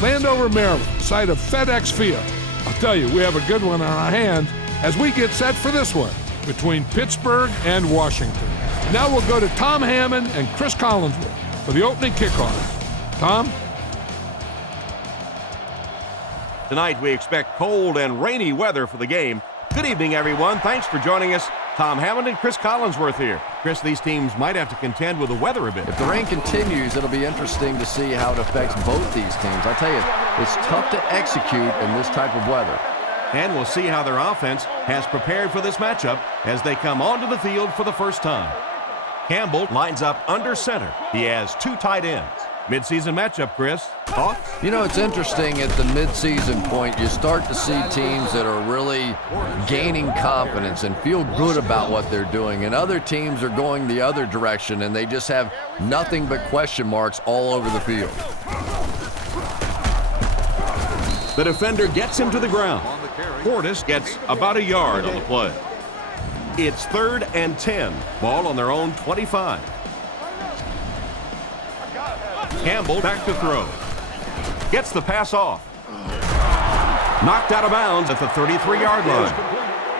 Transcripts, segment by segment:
Landover, Maryland, site of FedEx Field. I'll tell you, we have a good one on our hands as we get set for this one between Pittsburgh and Washington. Now we'll go to Tom Hammond and Chris Collinsworth for the opening kickoff. Tom? Tonight we expect cold and rainy weather for the game. Good evening, everyone. Thanks for joining us. Tom Hammond and Chris Collinsworth here. Chris, these teams might have to contend with the weather a bit. If the rain continues, it'll be interesting to see how it affects both these teams. I tell you, it's tough to execute in this type of weather. And we'll see how their offense has prepared for this matchup as they come onto the field for the first time. Campbell lines up under center. He has two tight ends. Midseason matchup, Chris. Thoughts? You know, it's interesting at the midseason point, you start to see teams that are really gaining confidence and feel good about what they're doing, and other teams are going the other direction, and they just have nothing but question marks all over the field. The defender gets him to the ground. Portis gets about a yard on the play. It's 3rd and 10. Ball on their own 25. Campbell back to throw. Gets the pass off. Knocked out of bounds at the 33-yard line.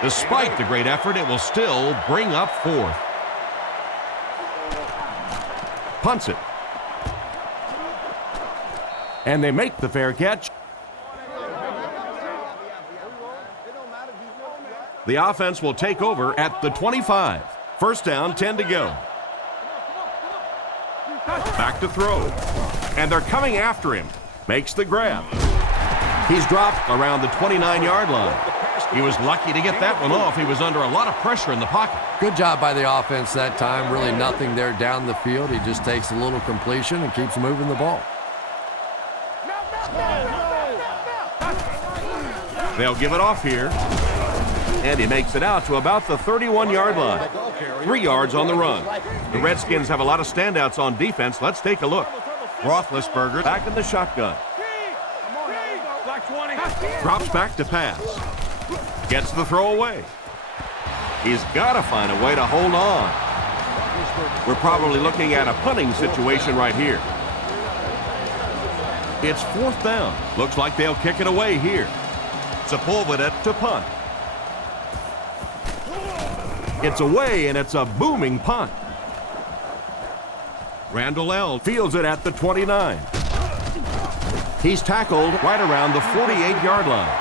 Despite the great effort, it will still bring up 4th. Punts it. And they make the fair catch. The offense will take over at the 25. First down, 10 to go. Back to throw. And they're coming after him. Makes the grab. He's dropped around the 29-yard line. He was lucky to get that one off. He was under a lot of pressure in the pocket. Good job by the offense that time. Really nothing there down the field. He just takes a little completion and keeps moving the ball. They'll give it off here. And he makes it out to about the 31-yard line. 3 yards on the run. The Redskins have a lot of standouts on defense. Let's take a look. Roethlisberger back in the shotgun. Drops back to pass. Gets the throw away. He's got to find a way to hold on. We're probably looking at a punting situation right here. It's 4th down. Looks like they'll kick it away here. Sepulveda to punt. It's away, and it's a booming punt. Randall L. fields it at the 29. He's tackled right around the 48-yard line.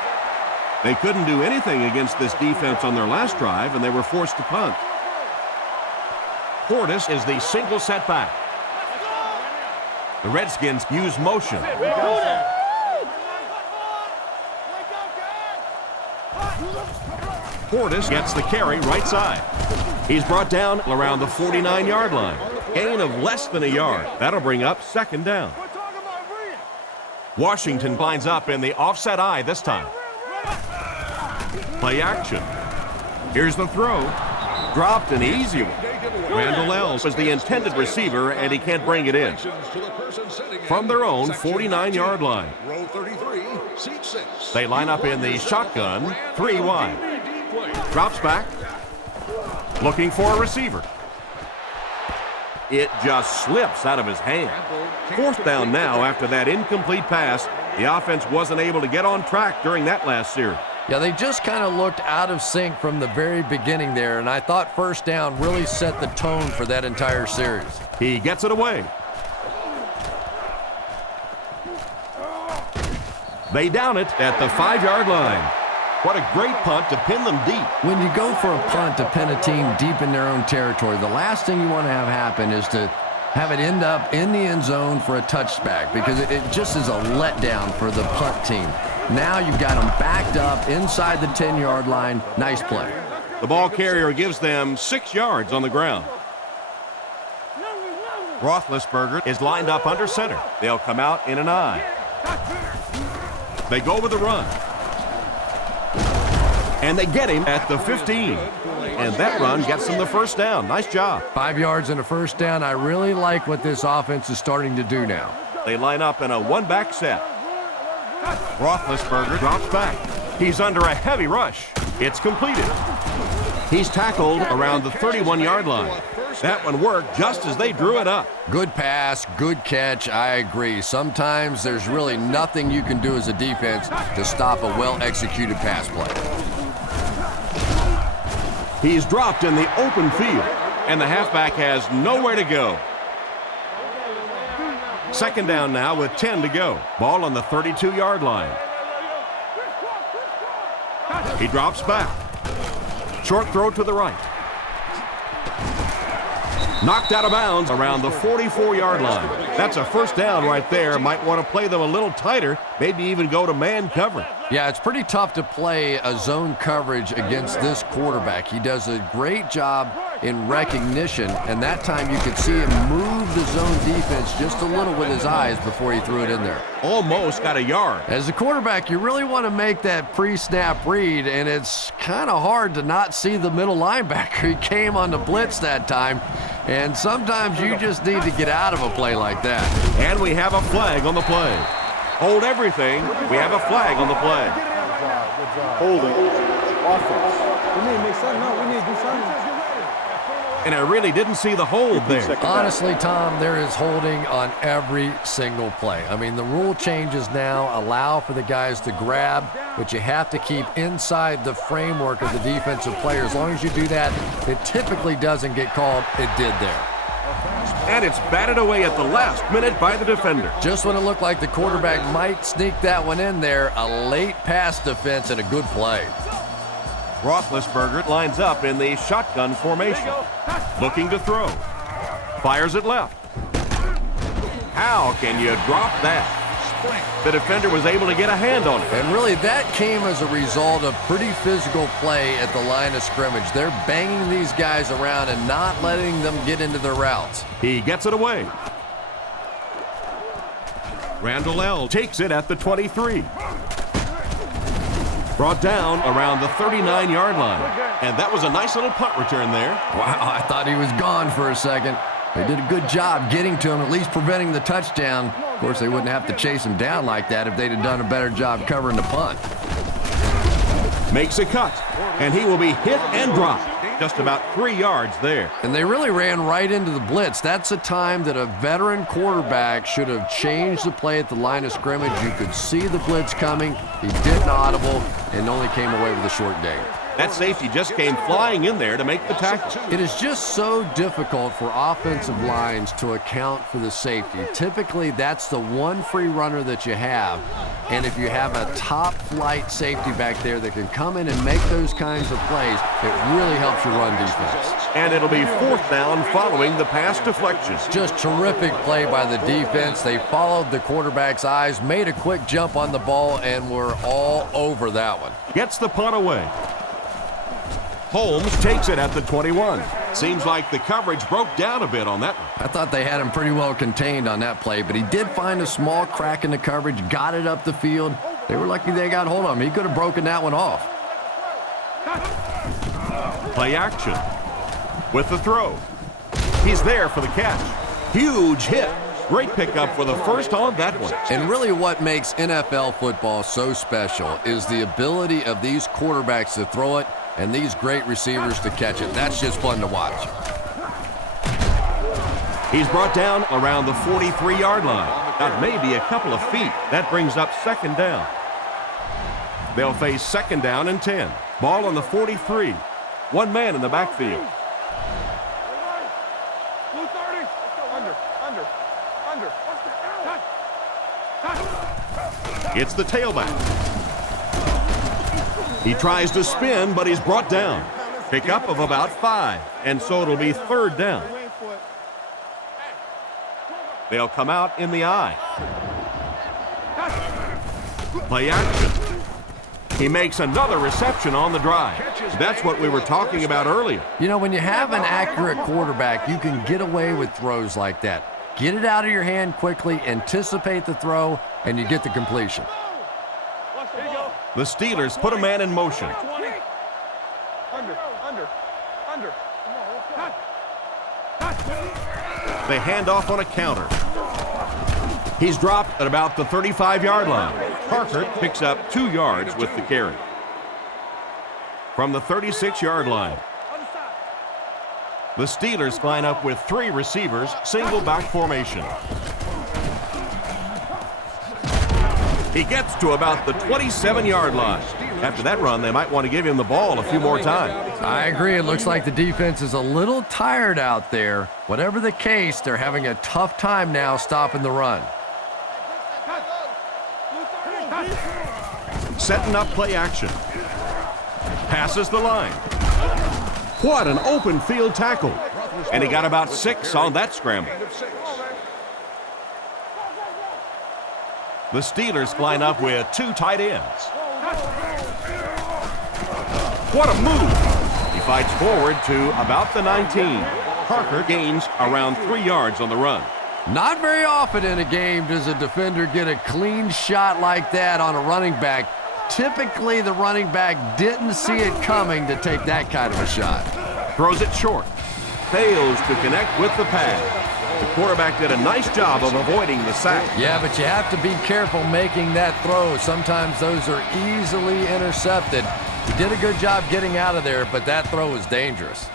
They couldn't do anything against this defense on their last drive, and they were forced to punt. Portis is the single setback. The Redskins use motion. Portis gets the carry right side. He's brought down around the 49-yard line. Gain of less than a yard. That'll bring up 2nd down. Washington lines up in the offset eye this time. Play action. Here's the throw. Dropped an easy one. Randall Ells was the intended receiver, and he can't bring it in. From their own 49-yard line. They line up in the shotgun, 3 wide. Drops back. Looking for a receiver. It just slips out of his hand. 4th down now after that incomplete pass. The offense wasn't able to get on track during that last series. Yeah, they just kind of looked out of sync from the very beginning there, and I thought 1st down really set the tone for that entire series. He gets it away. They down it at the 5-yard line. What a great punt to pin them deep. When you go for a punt to pin a team deep in their own territory, the last thing you want to have happen is to have it end up in the end zone for a touchback, because it just is a letdown for the punt team. Now you've got them backed up inside the 10-yard line. Nice play. The ball carrier gives them 6 yards on the ground. Roethlisberger is lined up under center. They'll come out in an I. They go with the run. And they get him at the 15. And that run gets them the 1st down. Nice job. 5 yards and a 1st down. I really like what this offense is starting to do now. They line up in a 1-back set. Roethlisberger drops back. He's under a heavy rush. It's completed. He's tackled around the 31-yard line. That one worked just as they drew it up. Good pass, good catch, I agree. Sometimes there's really nothing you can do as a defense to stop a well-executed pass play. He's dropped in the open field, and the halfback has nowhere to go. Second down now with 10 to go. Ball on the 32-yard line. He drops back. Short throw to the right. Knocked out of bounds around the 44-yard line. That's a first down right there. Might want to play them a little tighter, maybe even go to man coverage. Yeah, it's pretty tough to play a zone coverage against this quarterback. He does a great job in recognition, and that time you could see him move the zone defense just a little with his eyes before he threw it in there. Almost got a yard. As a quarterback, you really want to make that pre-snap read, and it's kind of hard to not see the middle linebacker. He came on the blitz that time, and sometimes you just need to get out of a play like that. And we have a flag on the play. Hold everything. We have a flag on the play. Holding. Offense. We need to make something up. We need to do something. And I really didn't see the hold there. Honestly, Tom, there is holding on every single play. I mean, the rule changes now allow for the guys to grab, but you have to keep inside the framework of the defensive player. As long as you do that, it typically doesn't get called. It did there. And it's batted away at the last minute by the defender. Just when it looked like the quarterback might sneak that one in there, a late pass defense and a good play. Roethlisberger lines up in the shotgun formation. Looking to throw. Fires it left. How can you drop that? The defender was able to get a hand on it. And really, that came as a result of pretty physical play at the line of scrimmage. They're banging these guys around and not letting them get into their routes. He gets it away. Randall L. takes it at the 23. Brought down around the 39-yard line. And that was a nice little punt return there. Wow, I thought he was gone for a second. They did a good job getting to him, at least preventing the touchdown. Of course, they wouldn't have to chase him down like that if they'd have done a better job covering the punt. Makes a cut, and he will be hit and dropped. Just about 3 yards there. And they really ran right into the blitz. That's a time that a veteran quarterback should have changed the play at the line of scrimmage. You could see the blitz coming. He did an audible and only came away with a short gain. That safety just came flying in there to make the tackle. It is just so difficult for offensive lines to account for the safety. Typically, that's the one free runner that you have. And if you have a top-flight safety back there that can come in and make those kinds of plays, it really helps you run defense. And it'll be fourth down following the pass deflection. Just terrific play by the defense. They followed the quarterback's eyes, made a quick jump on the ball, and were all over that one. Gets the punt away. Holmes takes it at the 21. Seems like the coverage broke down a bit on that one. I thought they had him pretty well contained on that play, but he did find a small crack in the coverage, got it up the field. They were lucky they got hold of him. He could have broken that one off. Play action with the throw. He's there for the catch. Huge hit. Great pickup for the first on that one. And really what makes NFL football so special is the ability of these quarterbacks to throw it and these great receivers to catch it. That's just fun to watch. He's brought down around the 43-yard line. That may be a couple of feet. That brings up second down. They'll face second down and 10. Ball on the 43. One man in the backfield. It's the tailback. He tries to spin, but he's brought down. Pickup of about 5, and so it'll be third down. They'll come out in the eye. Play action. He makes another reception on the drive. That's what we were talking about earlier. You know, when you have an accurate quarterback, you can get away with throws like that. Get it out of your hand quickly, anticipate the throw, and you get the completion. The Steelers put a man in motion. They hand off on a counter. He's dropped at about the 35-yard line. Parker picks up 2 yards with the carry. From the 36-yard line, The Steelers line up with 3 receivers, single back formation. He gets to about the 27-yard line. After that run, they might want to give him the ball a few more times. I agree. It looks like the defense is a little tired out there. Whatever the case, they're having a tough time now stopping the run. Setting up play action. Passes the line. What an open field tackle. And he got about 6 on that scramble. The Steelers line up with 2 tight ends. What a move. He fights forward to about the 19. Parker gains around 3 yards on the run. Not very often in a game does a defender get a clean shot like that on a running back. Typically, the running back didn't see it coming to take that kind of a shot. Throws it short. Fails to connect with the pad. The quarterback did a nice job of avoiding the sack. Yeah, but you have to be careful making that throw. Sometimes those are easily intercepted. He did a good job getting out of there, but that throw was dangerous.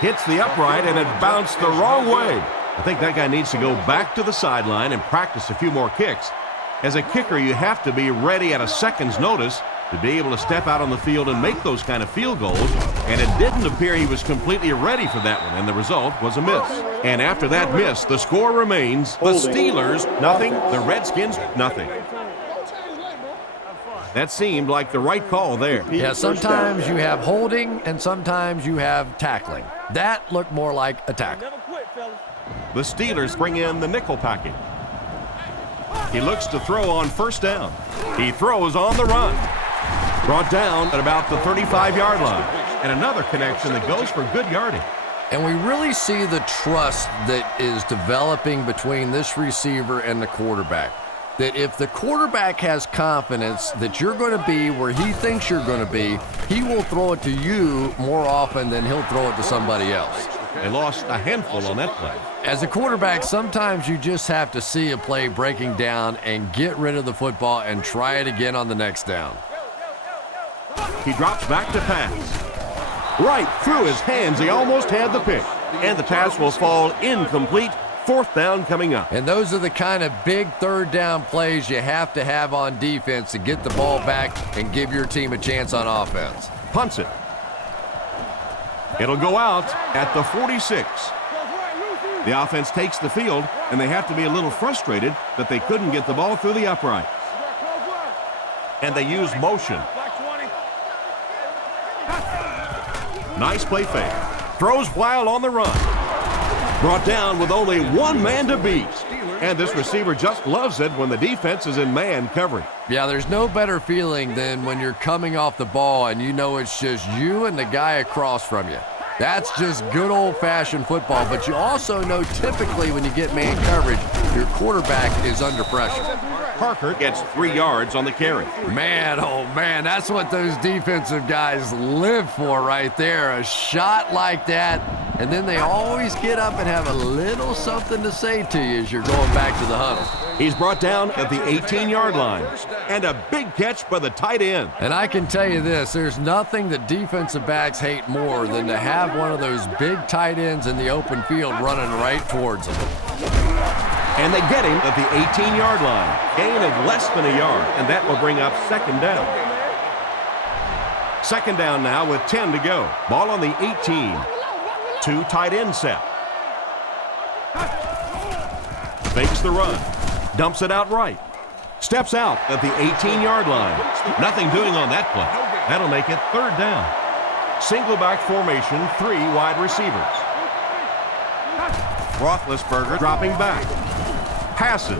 Hits the upright, and it bounced the wrong way. I think that guy needs to go back to the sideline and practice a few more kicks. As a kicker, you have to be ready at a second's notice to be able to step out on the field and make those kind of field goals, and it didn't appear he was completely ready for that one, and the result was a miss. And after that miss, the score remains the Steelers nothing, the Redskins nothing. That seemed like the right call there. Yeah, sometimes you have holding and sometimes you have tackling. That looked more like a tackle. The Steelers bring in the nickel package. He looks to throw on first down. He throws on the run. Brought down at about the 35-yard line. And another connection that goes for good yardage. And we really see the trust that is developing between this receiver and the quarterback. That if the quarterback has confidence that you're going to be where he thinks you're going to be, he will throw it to you more often than he'll throw it to somebody else. They lost a handful on that play. As a quarterback, sometimes you just have to see a play breaking down and get rid of the football and try it again on the next down. He drops back to pass. Right through his hands, he almost had the pick. And the pass will fall incomplete. 4th down coming up. And those are the kind of big 3rd down plays you have to have on defense to get the ball back and give your team a chance on offense. Punts it. It'll go out at the 46. The offense takes the field, and they have to be a little frustrated that they couldn't get the ball through the upright. And they use motion. Nice play fake. Throws while on the run. Brought down with only one man to beat. And this receiver just loves it when the defense is in man coverage. Yeah, there's no better feeling than when you're coming off the ball and you know it's just you and the guy across from you. That's just good old-fashioned football. But you also know typically when you get man coverage, your quarterback is under pressure. Parker gets 3 yards on the carry. Man, oh man, that's what those defensive guys live for right there. A shot like that, and then they always get up and have a little something to say to you as you're going back to the huddle. He's brought down at the 18-yard line. And a big catch by the tight end. And I can tell you this, there's nothing that defensive backs hate more than to have one of those big tight ends in the open field running right towards them. And they get him at the 18-yard line. Gain of less than a yard, and that will bring up 2nd down. 2nd down now with 10 to go. Ball on the 18. 2 tight end set. Fakes the run. Dumps it out right. Steps out at the 18-yard line. Nothing doing on that play. That'll make it 3rd down. Single back formation, 3 wide receivers. Roethlisberger dropping back. Passes.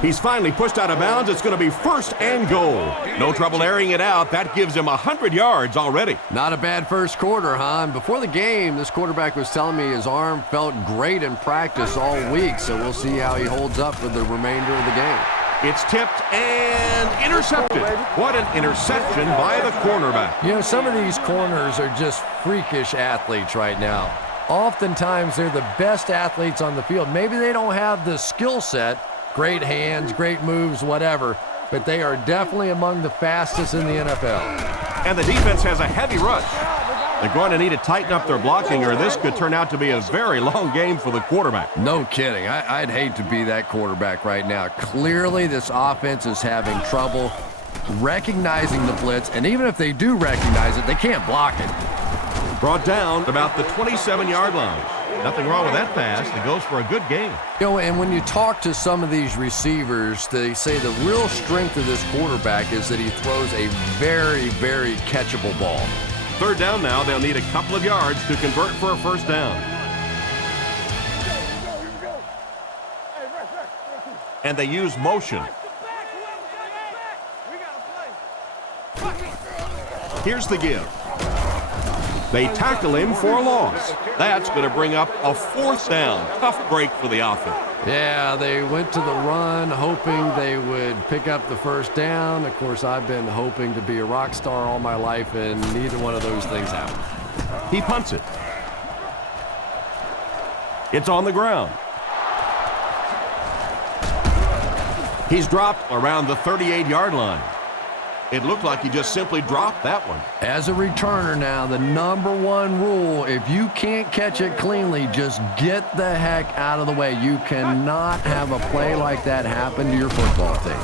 He's finally pushed out of bounds. It's going to be 1st and goal. No trouble airing it out. That gives him 100 yards already. Not a bad first quarter, huh? And before the game, this quarterback was telling me his arm felt great in practice all week, so we'll see how he holds up for the remainder of the game. It's tipped and intercepted. What an interception by the cornerback. You know, some of these corners are just freakish athletes right now. Oftentimes, they're the best athletes on the field. Maybe they don't have the skill set, great hands, great moves, whatever, but they are definitely among the fastest in the NFL. And the defense has a heavy rush. They're going to need to tighten up their blocking, or this could turn out to be a very long game for the quarterback. No kidding. I'd hate to be that quarterback right now. Clearly, this offense is having trouble recognizing the blitz, and even if they do recognize it, they can't block it. Brought down about the 27-yard line. Nothing wrong with that pass. It goes for a good game. You know, and when you talk to some of these receivers, they say the real strength of this quarterback is that he throws a very, very catchable ball. Third down now. They'll need a couple of yards to convert for a first down. And they use motion. Here's the give. They tackle him for a loss. That's going to bring up a fourth down. Tough break for the offense. Yeah, they went to the run hoping they would pick up the first down. Of course, I've been hoping to be a rock star all my life, and neither one of those things happened. He punts it. It's on the ground. He's dropped around the 38-yard line. It looked like he just simply dropped that one. As a returner now, the #1 rule, if you can't catch it cleanly, just get the heck out of the way. You cannot have a play like that happen to your football team.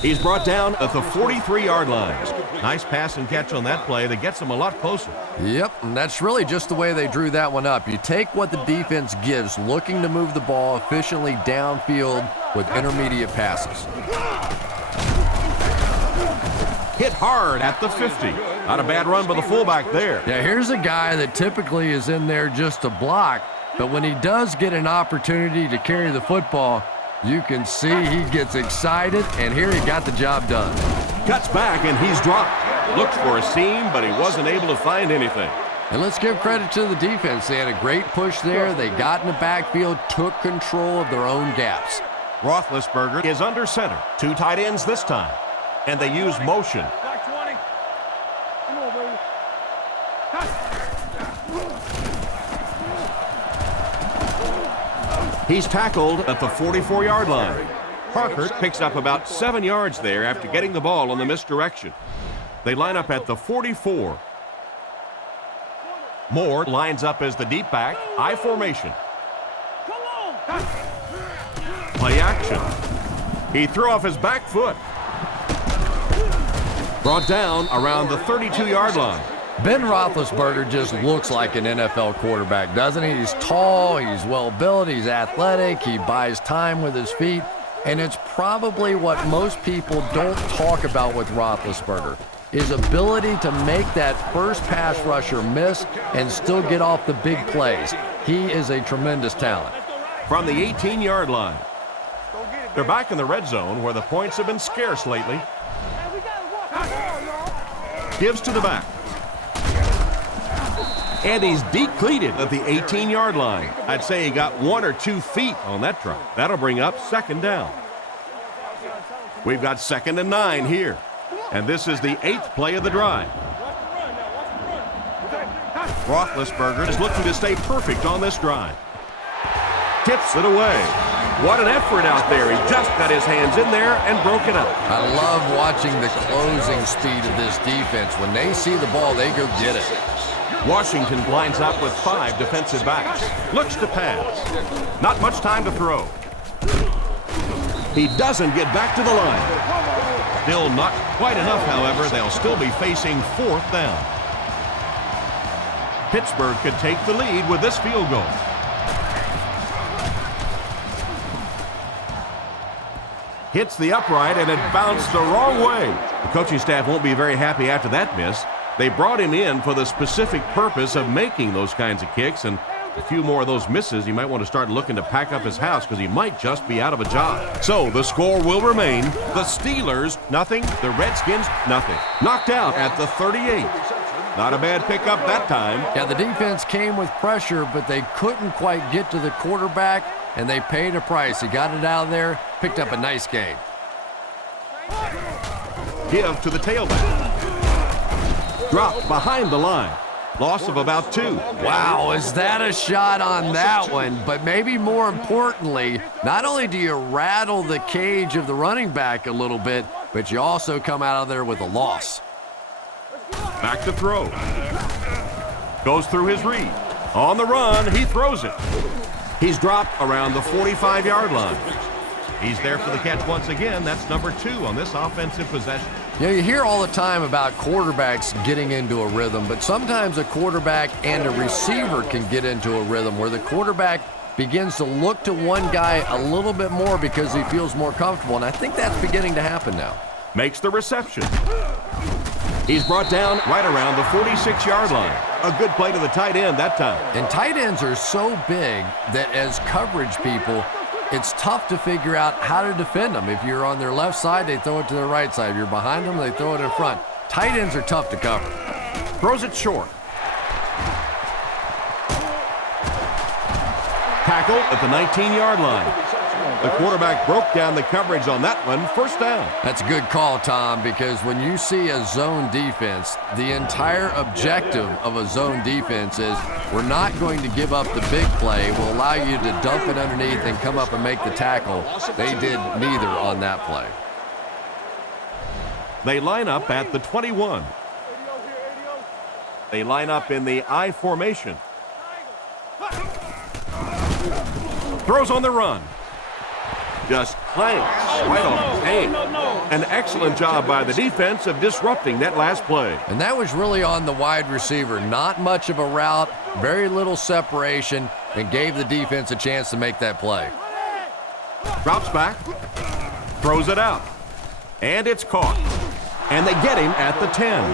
He's brought down at the 43-yard line. Nice pass and catch on that play that gets him a lot closer. Yep, and that's really just the way they drew that one up. You take what the defense gives, looking to move the ball efficiently downfield with intermediate passes. Hit hard at the 50. Not a bad run by the fullback there. Yeah, here's a guy that typically is in there just to block, but when he does get an opportunity to carry the football, you can see he gets excited, and here he got the job done. Cuts back, and he's dropped. Looked for a seam, but he wasn't able to find anything. And let's give credit to the defense. They had a great push there. They got in the backfield, took control of their own gaps. Roethlisberger is under center. Two tight ends this time. And they use motion. He's tackled at the 44-yard line. Parker picks up about 7 yards there after getting the ball on the misdirection. They line up at the 44. Moore lines up as the deep back, I formation. Play action. He threw off his back foot. Brought down around the 32-yard line. Ben Roethlisberger just looks like an NFL quarterback, doesn't he? He's tall, he's well-built, he's athletic, he buys time with his feet, and it's probably what most people don't talk about with Roethlisberger, his ability to make that first pass rusher miss and still get off the big plays. He is a tremendous talent. From the 18-yard line. They're back in the red zone where the points have been scarce lately. Gives to the back. And he's decleated at the 18-yard line. I'd say he got 1 or 2 feet on that drop. That'll bring up second down. We've got 2nd and 9 here. And this is the 8th play of the drive. Roethlisberger is looking to stay perfect on this drive. Tips it away. What an effort out there. He just got his hands in there and broke it up. I love watching the closing speed of this defense. When they see the ball, they go get it. Washington lines up with 5 defensive backs. Looks to pass. Not much time to throw. He doesn't get back to the line. Still not quite enough, however. They'll still be facing 4th down. Pittsburgh could take the lead with this field goal. Hits the upright, and it bounced the wrong way. The coaching staff won't be very happy after that miss. They brought him in for the specific purpose of making those kinds of kicks, and a few more of those misses, he might want to start looking to pack up his house because he might just be out of a job. So the score will remain the Steelers, nothing. The Redskins, nothing. Knocked out at the 38. Not a bad pickup that time. Yeah, the defense came with pressure, but they couldn't quite get to the quarterback, and they paid a price. He got it out of there, picked up a nice gain. Give to the tailback. Dropped behind the line. Loss of about 2. Wow, is that a shot on that one? But maybe more importantly, not only do you rattle the cage of the running back a little bit, but you also come out of there with a loss. Back to throw. Goes through his read. On the run, he throws it. He's dropped around the 45-yard line. He's there for the catch once again. That's number 2 on this offensive possession. You know, you hear all the time about quarterbacks getting into a rhythm, but sometimes a quarterback and a receiver can get into a rhythm where the quarterback begins to look to one guy a little bit more because he feels more comfortable, and I think that's beginning to happen now. Makes the reception. He's brought down right around the 46-yard line. A good play to the tight end that time. And tight ends are so big that as coverage people, it's tough to figure out how to defend them. If you're on their left side, they throw it to their right side. If you're behind them, they throw it in front. Tight ends are tough to cover. Throws it short. Tackle at the 19-yard line. The quarterback broke down the coverage on that one. First down. That's a good call, Tom, because when you see a zone defense, the entire objective of a zone defense is we're not going to give up the big play. We'll allow you to dump it underneath and come up and make the tackle. They did neither on that play. They line up at the 21. They line up in the I formation. Throws on the run. Just clanks right on the paint. An excellent job by the defense of disrupting that last play. And that was really on the wide receiver. Not much of a route, very little separation, and gave the defense a chance to make that play. Drops back, throws it out, and it's caught. And they get him at the 10.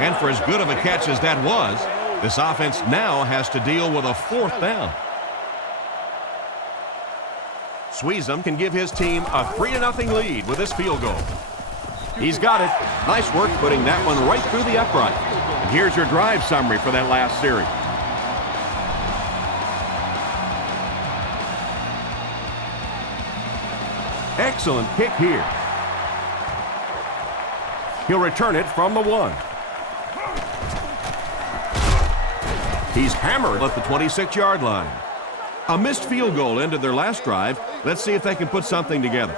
And for as good of a catch as that was, this offense now has to deal with a 4th down. Sweezum can give his team a 3-0 lead with this field goal. He's got it. Nice work putting that one right through the upright. And here's your drive summary for that last series. Excellent kick here. He'll return it from the 1. He's hammered at the 26-yard line. A missed field goal ended their last drive. Let's see if they can put something together.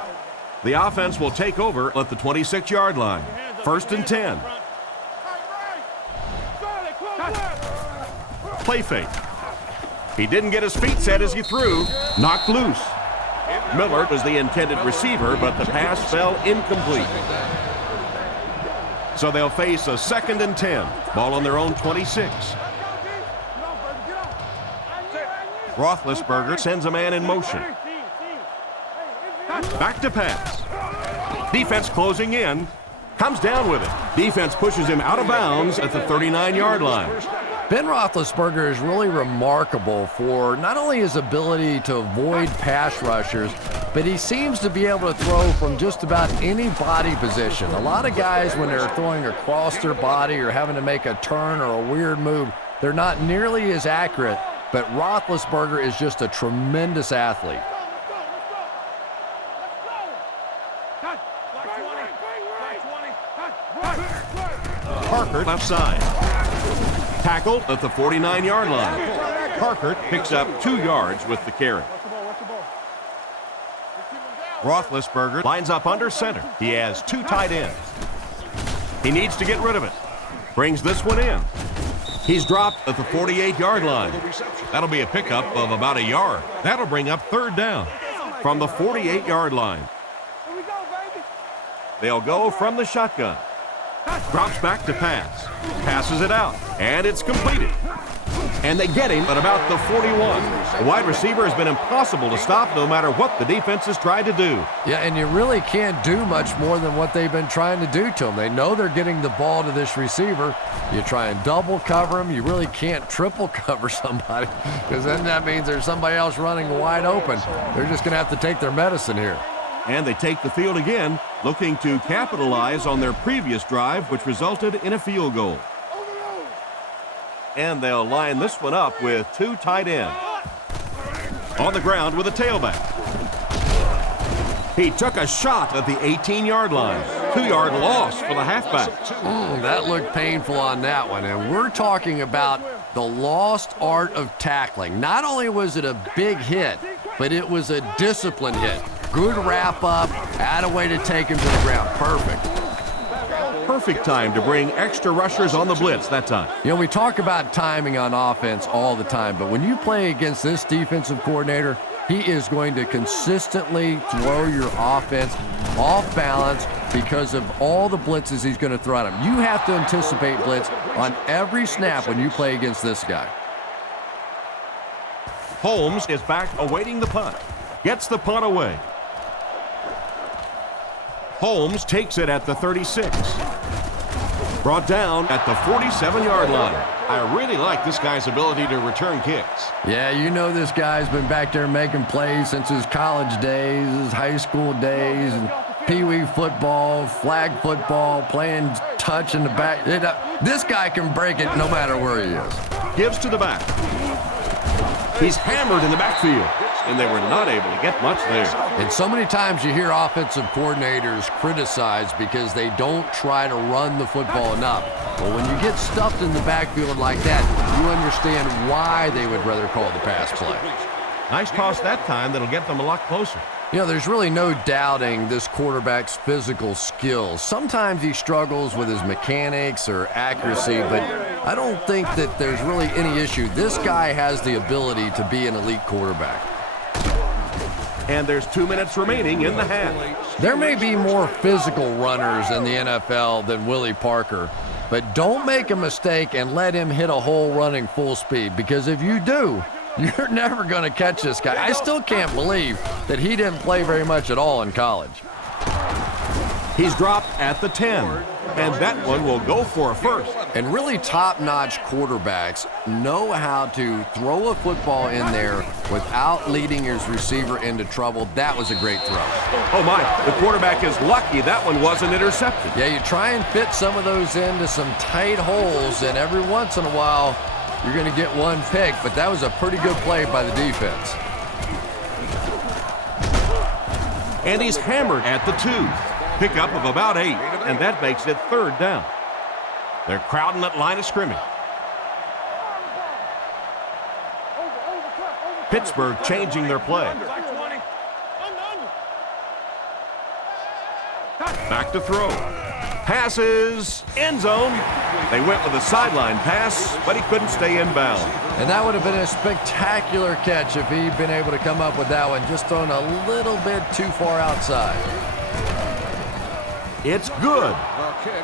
The offense will take over at the 26-yard line. 1st and 10. Play fake. He didn't get his feet set as he threw. Knocked loose. Miller was the intended receiver, but the pass fell incomplete. So they'll face a 2nd and 10. Ball on their own 26. Roethlisberger sends a man in motion. Back to pass. Defense closing in. Comes down with it. Defense pushes him out of bounds at the 39-yard line. Ben Roethlisberger is really remarkable for not only his ability to avoid pass rushers, but he seems to be able to throw from just about any body position. A lot of guys, when they're throwing across their body or having to make a turn or a weird move, they're not nearly as accurate. But Roethlisberger is just a tremendous athlete. Parker left side. Tackle at the 49-yard line. Parker picks up 2 yards with the carry. Roethlisberger lines up under center. He has 2 tight ends. He needs to get rid of it. Brings this one in. He's dropped at the 48-yard line. That'll be a pickup of about a yard. That'll bring up 3rd down from the 48-yard line. They'll go from the shotgun. Drops back to pass. Passes it out, and it's completed. And they get him at about the 41. The wide receiver has been impossible to stop no matter what the defense has tried to do. Yeah, and you really can't do much more than what they've been trying to do to him. They know they're getting the ball to this receiver. You try and double cover him. You really can't triple cover somebody because then that means there's somebody else running wide open. They're just going to have to take their medicine here. And they take the field again, looking to capitalize on their previous drive, which resulted in a field goal. And they'll line this one up with 2 tight ends. On the ground with a tailback. He took a shot at the 18-yard line. 2-yard loss for the halfback. That looked painful on that one. And we're talking about the lost art of tackling. Not only was it a big hit, but it was a disciplined hit. Good wrap up, had a way to take him to the ground. Perfect. perfect time to bring extra rushers on the blitz that time. You know, we talk about timing on offense all the time, but when you play against this defensive coordinator, he is going to consistently throw your offense off balance because of all the blitzes he's going to throw at him. You have to anticipate blitz on every snap when you play against this guy. Holmes is back awaiting the punt. Gets the punt away. Holmes takes it at the 36. Brought down at the 47-yard line. I really like this guy's ability to return kicks. Yeah, you know this guy's been back there making plays since his college days, his high school days, and pee-wee football, flag football, playing touch in the back. This guy can break it no matter where he is. Gives to the back. He's hammered in the backfield, and they were not able to get much there. And so many times you hear offensive coordinators criticized because they don't try to run the football enough. But when you get stuffed in the backfield like that, you understand why they would rather call the pass play. Nice toss that time that'll get them a lot closer. You know, there's really no doubting this quarterback's physical skills. Sometimes he struggles with his mechanics or accuracy, but I don't think that there's really any issue. This guy has the ability to be an elite quarterback. And there's 2 minutes remaining in the half. There may be more physical runners in the NFL than Willie Parker, but don't make a mistake and let him hit a hole running full speed, because if you do, you're never going to catch this guy. I still can't believe that he didn't play very much at all in college. He's dropped at the 10, and that one will go for a first. And really top-notch quarterbacks know how to throw a football in there without leading his receiver into trouble. That was a great throw. Oh my, the quarterback is lucky that one wasn't intercepted. Yeah, you try and fit some of those into some tight holes, and every once in a while, you're going to get one pick, but that was a pretty good play by the defense. And he's hammered at the 2. Pickup of about 8, and that makes it 3rd down. They're crowding that line of scrimmage. Pittsburgh changing their play. Back to throw. Passes, end zone. They went with a sideline pass, but he couldn't stay in bounds. And that would have been a spectacular catch if he'd been able to come up with that one, just thrown a little bit too far outside. It's good.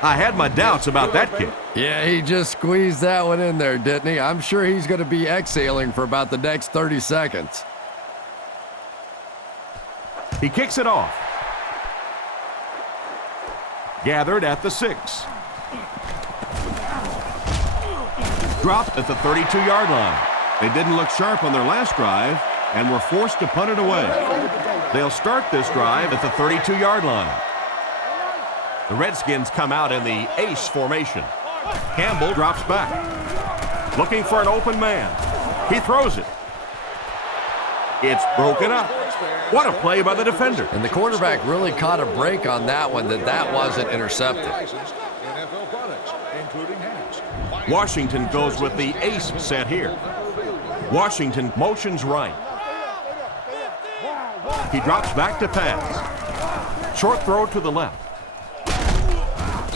I had my doubts about that kick. Yeah, he just squeezed that one in there, didn't he? I'm sure he's going to be exhaling for about the next 30 seconds. He kicks it off. Gathered at the 6. Dropped at the 32-yard line. They didn't look sharp on their last drive and were forced to punt it away. They'll start this drive at the 32-yard line. The Redskins come out in the ace formation. Campbell drops back. Looking for an open man. He throws it. It's broken up. What a play by the defender. And the quarterback really caught a break on that one, that wasn't intercepted. Washington goes with the ace set here. Washington motions right. He drops back to pass. Short throw to the left.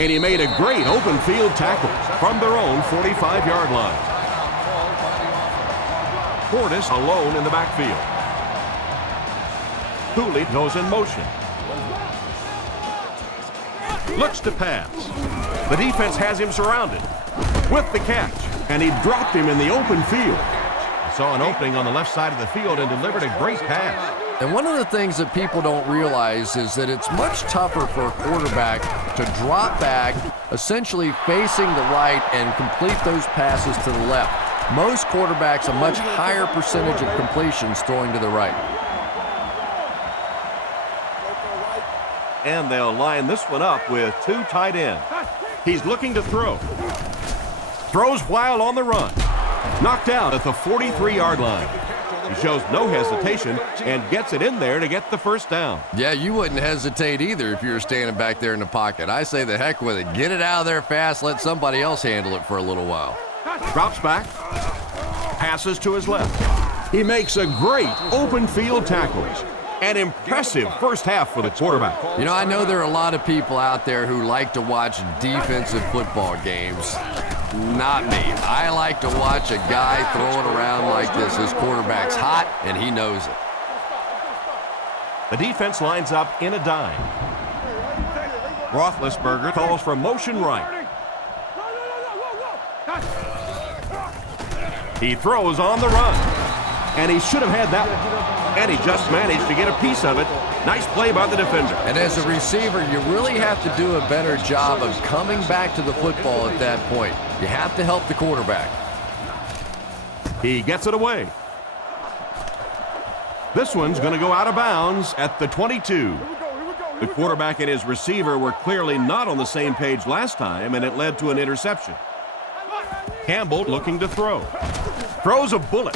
And he made a great open field tackle from their own 45-yard line. Portis alone in the backfield. Cooley goes in motion. Looks to pass. The defense has him surrounded with the catch, and he dropped him in the open field. He saw an opening on the left side of the field and delivered a great pass. And one of the things that people don't realize is that it's much tougher for a quarterback to drop back, essentially facing the right, and complete those passes to the left. Most quarterbacks, a much higher percentage of completions throwing to the right. And they'll line this one up with 2 tight ends. He's looking to throw. Throws while on the run. Knocked out at the 43-yard line. He shows no hesitation and gets it in there to get the first down. Yeah, you wouldn't hesitate either if you were standing back there in the pocket. I say the heck with it. Get it out of there fast. Let somebody else handle it for a little while. Drops back. Passes to his left. He makes a great open field tackle. An impressive first half for the quarterback. You know, I know there are a lot of people out there who like to watch defensive football games. Not me. I like to watch a guy throw it around like this. His quarterback's hot, and he knows it. The defense lines up in a dime. Roethlisberger calls for motion right. He throws on the run. And he should have had that one. And he just managed to get a piece of it. Nice play by the defender. And as a receiver, you really have to do a better job of coming back to the football at that point. You have to help the quarterback. He gets it away. This one's going to go out of bounds at the 22. The quarterback and his receiver were clearly not on the same page last time, and it led to an interception. Campbell looking to throw. Throws a bullet.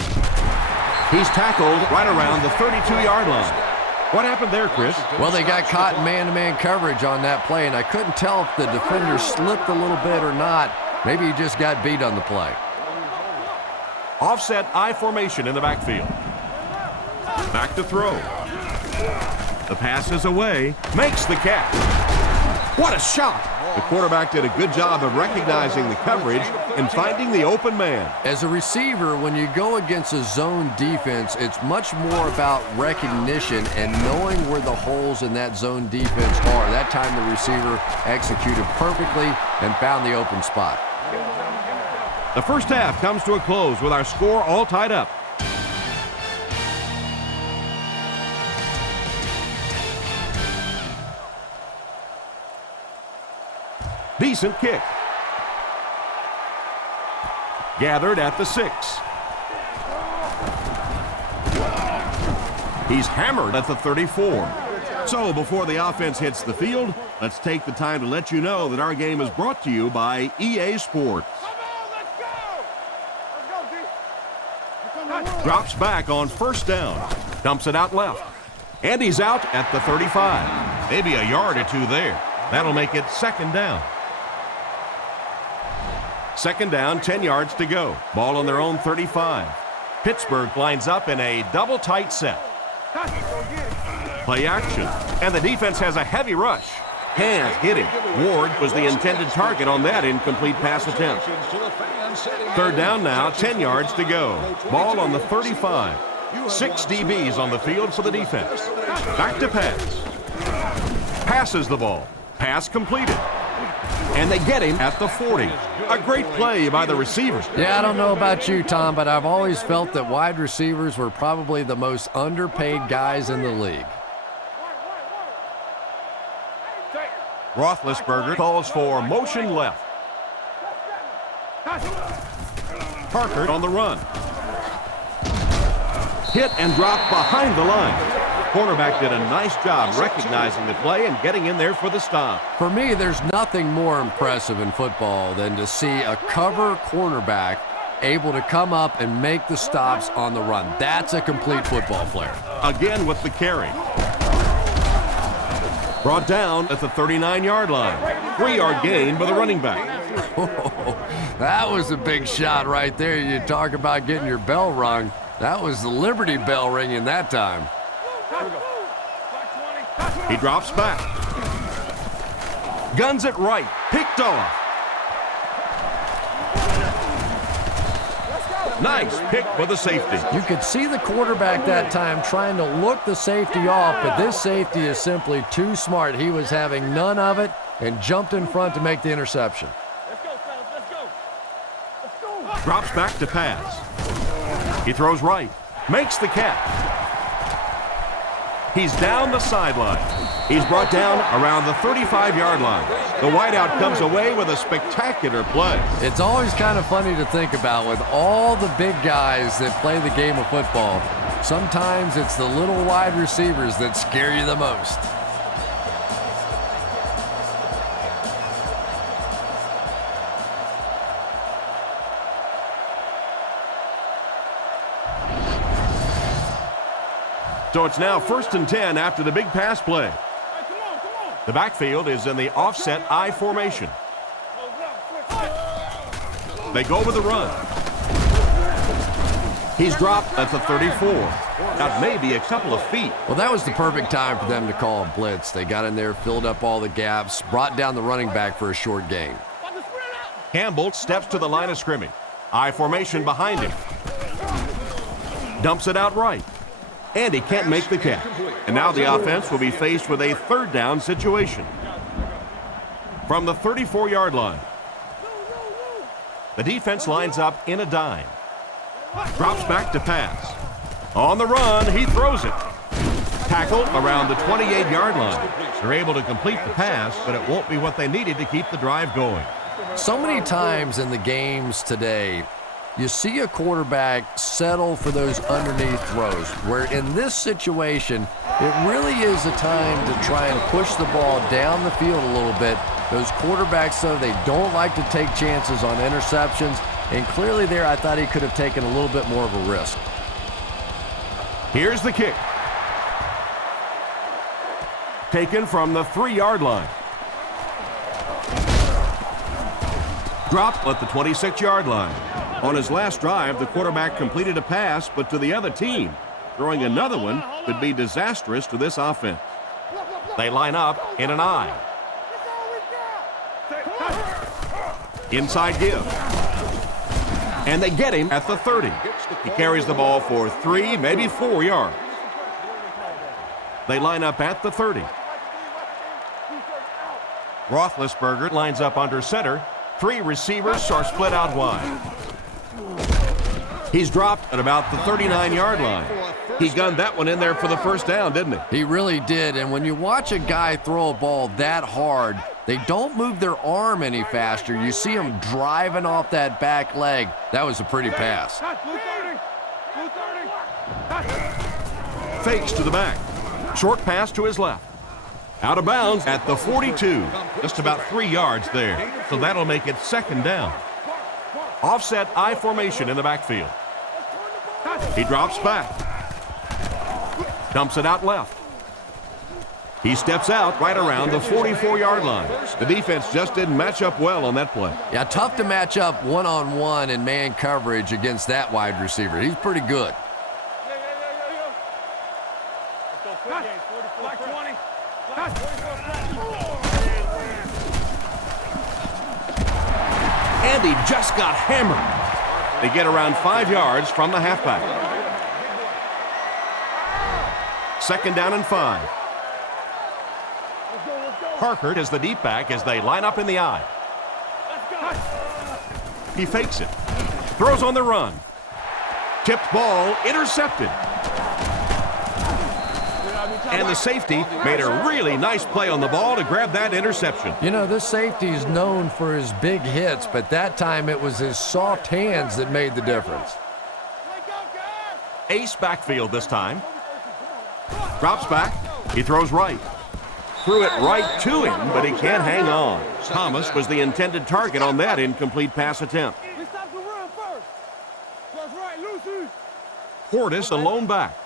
He's tackled right around the 32-yard line. What happened there, Chris? Well, they got caught in man-to-man coverage on that play, and I couldn't tell if the defender slipped a little bit or not. Maybe he just got beat on the play. Offset I formation in the backfield. Back to throw. The pass is away. Makes the catch. What a shot! The quarterback did a good job of recognizing the coverage and finding the open man. As a receiver, when you go against a zone defense, it's much more about recognition and knowing where the holes in that zone defense are. That time the receiver executed perfectly and found the open spot. The first half comes to a close with our score all tied up. Decent kick. Gathered at the 6. He's hammered at the 34. So before the offense hits the field, let's take the time to let you know that our game is brought to you by EA Sports. Drops back on first down. Dumps it out left. And he's out at the 35. Maybe a yard or two there. That'll make it second down. Second down, 10 yards to go. Ball on their own 35. Pittsburgh lines up in a double tight set. Play action. And the defense has a heavy rush. Can't hit him. Ward was the intended target on that incomplete pass attempt. Third down now, 10 yards to go. Ball on the 35. 6 DBs on the field for the defense. Back to pass. Passes the ball. Pass completed. And they get him at the 40. A great play by the receivers. Yeah, I don't know about you, Tom, but I've always felt that wide receivers were probably the most underpaid guys in the league. Roethlisberger calls for motion left. Parker on the run. Hit and drop behind the line. Cornerback did a nice job recognizing the play and getting in there for the stop. For me, there's nothing more impressive in football than to see a cover cornerback able to come up and make the stops on the run. That's a complete football player. Again with the carry. Brought down at the 39-yard line. 3-yard gain by the running back. That was a big shot right there. You talk about getting your bell rung. That was the Liberty Bell ringing that time. He drops back. Guns it right. Picked off. Nice pick for the safety. You could see the quarterback that time trying to look the safety off, but this safety is simply too smart. He was having none of it and jumped in front to make the interception. Drops back to pass. He throws right. Makes the catch. He's down the sideline. He's brought down around the 35-yard line. The wideout comes away with a spectacular play. It's always kind of funny to think about with all the big guys that play the game of football. Sometimes it's the little wide receivers that scare you the most. So it's now 1st and 10 after the big pass play. The backfield is in the offset I formation. They go with the run. He's dropped at the 34. Got maybe a couple of feet. Well, that was the perfect time for them to call a blitz. They got in there, filled up all the gaps, brought down the running back for a short gain. Campbell steps to the line of scrimmage. I formation behind him. Dumps it out right. And he can't make the catch. And now the offense will be faced with a third down situation. From the 34-yard line, the defense lines up in a dime. Drops back to pass. On the run, he throws it. Tackled around the 28-yard line. They're able to complete the pass, but it won't be what they needed to keep the drive going. So many times in the games today, you see a quarterback settle for those underneath throws, where in this situation, it really is a time to try and push the ball down the field a little bit. Those quarterbacks, though, they don't like to take chances on interceptions, and clearly there I thought he could have taken a little bit more of a risk. Here's the kick. Taken from the 3-yard line. Dropped at the 26-yard line. On his last drive, the quarterback completed a pass, but to the other team. Throwing another one could be disastrous to this offense. They line up in an I. Inside give. And they get him at the 30. He carries the ball for 3, maybe 4 yards. They line up at the 30. Roethlisberger lines up under center. 3 receivers are split out wide. He's dropped at about the 39-yard line. He gunned that one in there for the first down, didn't he? He really did, and when you watch a guy throw a ball that hard, they don't move their arm any faster. You see him driving off that back leg. That was a pretty pass. Fakes to the back. Short pass to his left. Out of bounds at the 42. Just about 3 yards there. So that'll make it second down. Offset I formation in the backfield. He drops back. Dumps it out left. He steps out right around the 44-yard line. The defense just didn't match up well on that play. Yeah, tough to match up one-on-one in man coverage against that wide receiver. He's pretty good. And he just got hammered. They get around 5 yards from the halfback. Second down and 5. Parker is the deep back as they line up in the I. He fakes it. Throws on the run. Tipped ball, intercepted. And the safety made a really nice play on the ball to grab that interception. You know, this safety is known for his big hits, but that time it was his soft hands that made the difference. Ace backfield this time. Drops back. He throws right. Threw it right to him, but he can't hang on. Thomas was the intended target on that incomplete pass attempt. Portis alone back.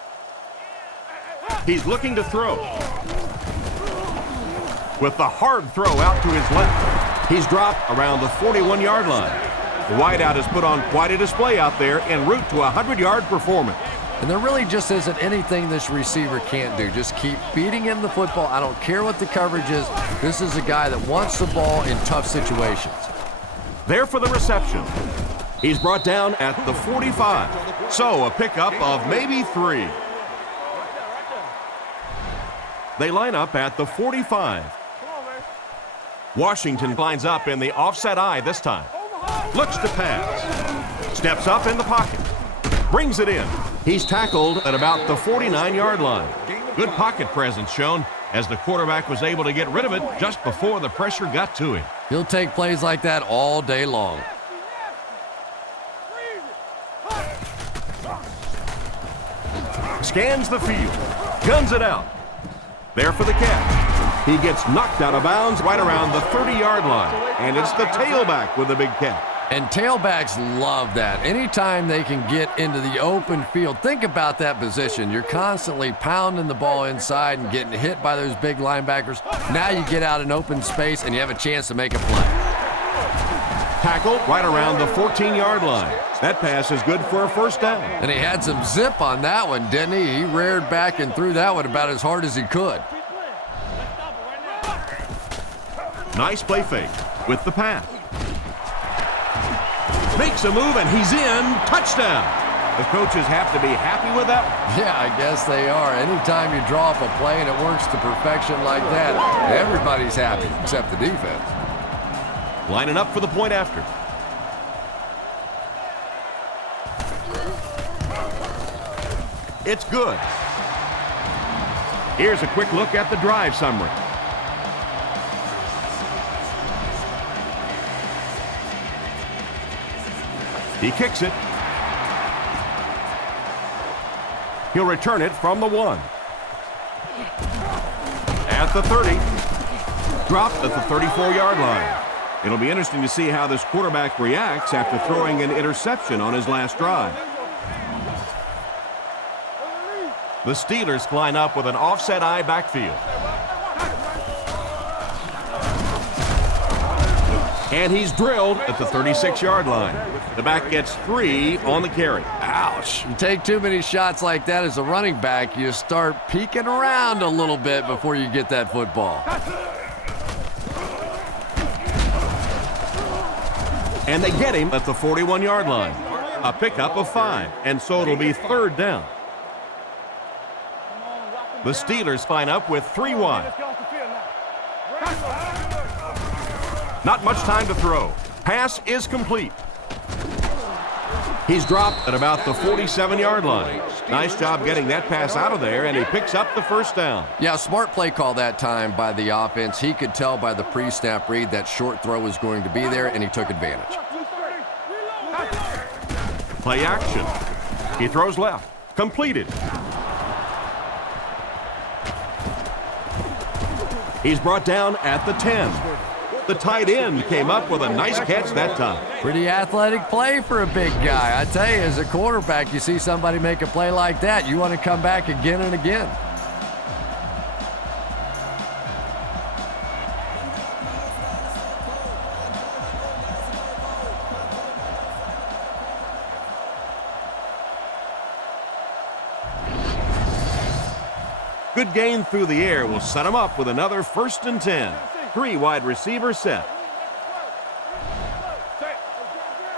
He's looking to throw. With the hard throw out to his left. He's dropped around the 41-yard line. The wideout has put on quite a display out there en route to a 100-yard performance. And there really just isn't anything this receiver can't do. Just keep feeding him the football. I don't care what the coverage is. This is a guy that wants the ball in tough situations. There for the reception. He's brought down at the 45. So a pickup of maybe 3. They line up at the 45. Washington lines up in the offset I this time. Looks to pass. Steps up in the pocket. Brings it in. He's tackled at about the 49-yard line. Good pocket presence shown as the quarterback was able to get rid of it just before the pressure got to him. He'll take plays like that all day long. Scans the field. Guns it out. There for the catch. He gets knocked out of bounds right around the 30-yard line. And it's the tailback with the big catch. And tailbacks love that. Anytime they can get into the open field, think about that position. You're constantly pounding the ball inside and getting hit by those big linebackers. Now you get out in open space and you have a chance to make a play. Tackled right around the 14-yard line. That pass is good for a first down. And he had some zip on that one, didn't he? He reared back and threw that one about as hard as he could. Nice play fake with the pass. Makes a move, and he's in. Touchdown. The coaches have to be happy with that one. Yeah, I guess they are. Anytime you draw up a play and it works to perfection like that, everybody's happy except the defense. Lining up for the point after. It's good. Here's a quick look at the drive summary. He kicks it. He'll return it from the 1. At the 30. Dropped at the 34-yard line. It'll be interesting to see how this quarterback reacts after throwing an interception on his last drive. The Steelers line up with an offset eye backfield. And he's drilled at the 36-yard line. The back gets 3 on the carry. Ouch. You take too many shots like that as a running back, you start peeking around a little bit before you get that football. And they get him at the 41-yard line. A pickup of 5, and so it'll be third down. The Steelers line up with 3 wide. Not much time to throw. Pass is complete. He's dropped at about the 47-yard line. Nice job getting that pass out of there, and he picks up the first down. Yeah, smart play call that time by the offense. He could tell by the pre-snap read that short throw was going to be there, and he took advantage. Play action. He throws left. Completed. He's brought down at the 10. The tight end came up with a nice catch that time. Pretty athletic play for a big guy. I tell you, as a quarterback, you see somebody make a play like that, you want to come back again and again. Good gain through the air will set him up with another 1st and 10. 3 wide receiver set.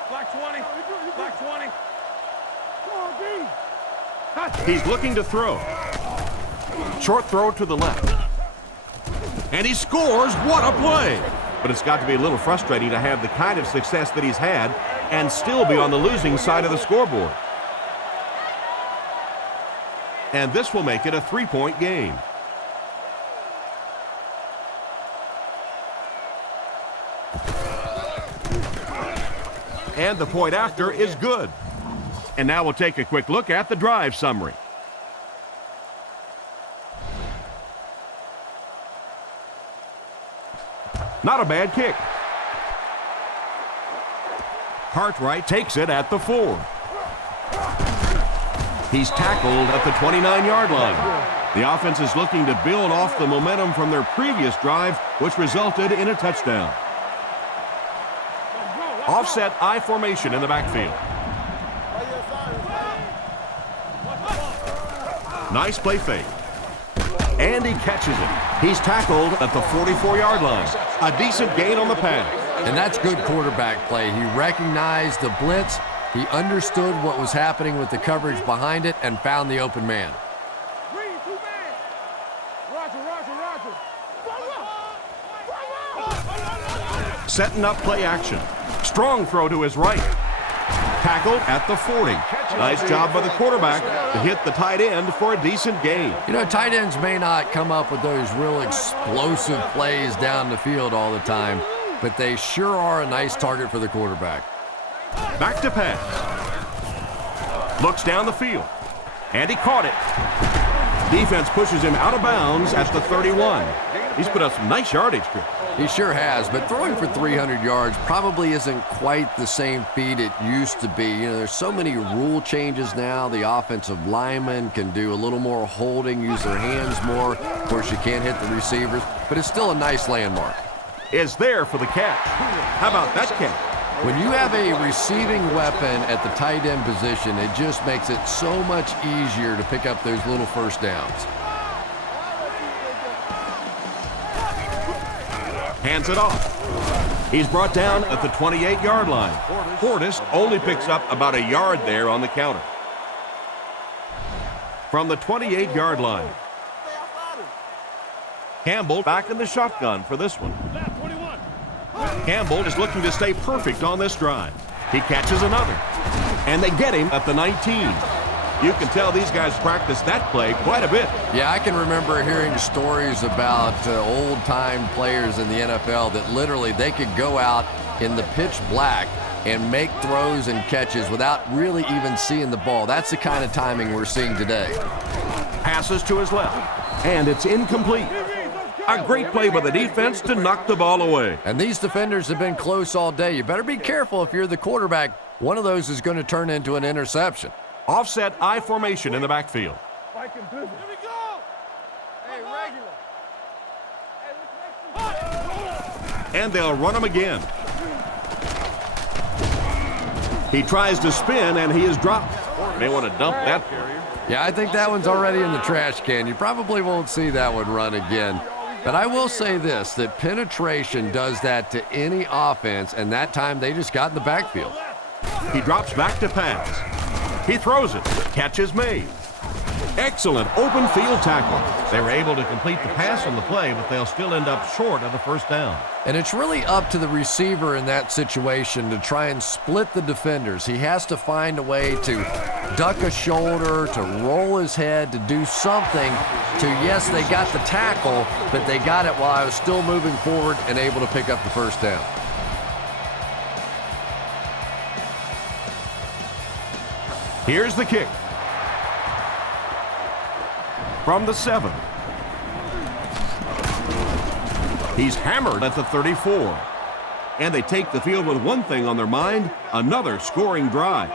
Black 20. Black 20. He's looking to throw. Short throw to the left. And he scores. What a play! But it's got to be a little frustrating to have the kind of success that he's had and still be on the losing side of the scoreboard. And this will make it a 3-point game. And the point after is good. And now we'll take a quick look at the drive summary. Not a bad kick. Cartwright takes it at the 4. He's tackled at the 29-yard line. The offense is looking to build off the momentum from their previous drive, which resulted in a touchdown. Offset I formation in the backfield. Nice play fake. And he catches it. He's tackled at the 44-yard line. A decent gain on the pass. And that's good quarterback play. He recognized the blitz. He understood what was happening with the coverage behind it and found the open man. Setting up play action. Strong throw to his right. Tackled at the 40. Nice job by the quarterback to hit the tight end for a decent gain. You know, tight ends may not come up with those real explosive plays down the field all the time, but they sure are a nice target for the quarterback. Back to pass. Looks down the field. And he caught it. Defense pushes him out of bounds at the 31. He's put up some nice yardage here. He sure has, but throwing for 300 yards probably isn't quite the same feat it used to be. You know, there's so many rule changes now. The offensive linemen can do a little more holding, use their hands more. Of course, you can't hit the receivers, but it's still a nice landmark. Is there for the catch. How about that catch? When you have a receiving weapon at the tight end position, it just makes it so much easier to pick up those little first downs. Hands it off. He's brought down at the 28-yard line. Portis only picks up about a yard there on the counter. From the 28-yard line. Campbell back in the shotgun for this one. Campbell is looking to stay perfect on this drive. He catches another. And they get him at the 19. You can tell these guys practice that play quite a bit. Yeah, I can remember hearing stories about old-time players in the NFL that literally they could go out in the pitch black and make throws and catches without really even seeing the ball. That's the kind of timing we're seeing today. Passes to his left, and it's incomplete. A great play by the defense to knock the ball away. And these defenders have been close all day. You better be careful if you're the quarterback. One of those is going to turn into an interception. Offset I formation in the backfield. Here we go. Hey, regular. And they'll run him again. He tries to spin, and he is dropped. May want to dump that. Yeah, I think that one's already in the trash can. You probably won't see that one run again. But I will say this, that penetration does that to any offense, and that time they just got in the backfield. He drops back to pass. He throws it. Catch is made. Excellent open field tackle. They were able to complete the pass on the play, but they'll still end up short of the first down. And it's really up to the receiver in that situation to try and split the defenders. He has to find a way to duck a shoulder, to roll his head, to do something to, yes, they got the tackle, but they got it while I was still moving forward and able to pick up the first down. Here's the kick. From the 7. He's hammered at the 34. And they take the field with one thing on their mind, another scoring drive.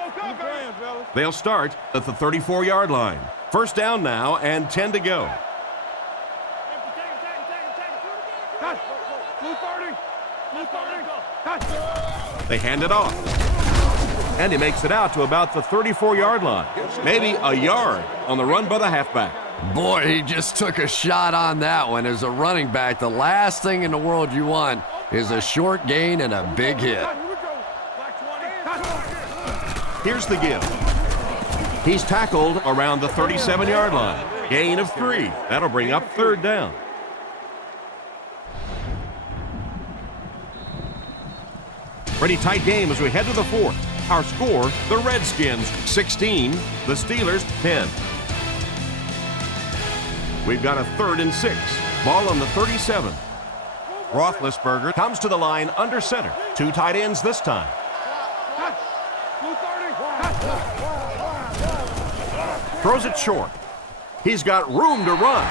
They'll start at the 34-yard line. First down now and 10 to go. They hand it off. And he makes it out to about the 34-yard line. Maybe a yard on the run by the halfback. Boy, he just took a shot on that one. As a running back, the last thing in the world you want is a short gain and a big hit. Here's the give. He's tackled around the 37-yard line. Gain of 3. That'll bring up third down. Pretty tight game as we head to the 4th. Our score, the Redskins 16, the Steelers 10. We've got a 3rd and 6. Ball on the 37. Roethlisberger comes to the line under center. 2 tight ends this time. Throws it short. He's got room to run.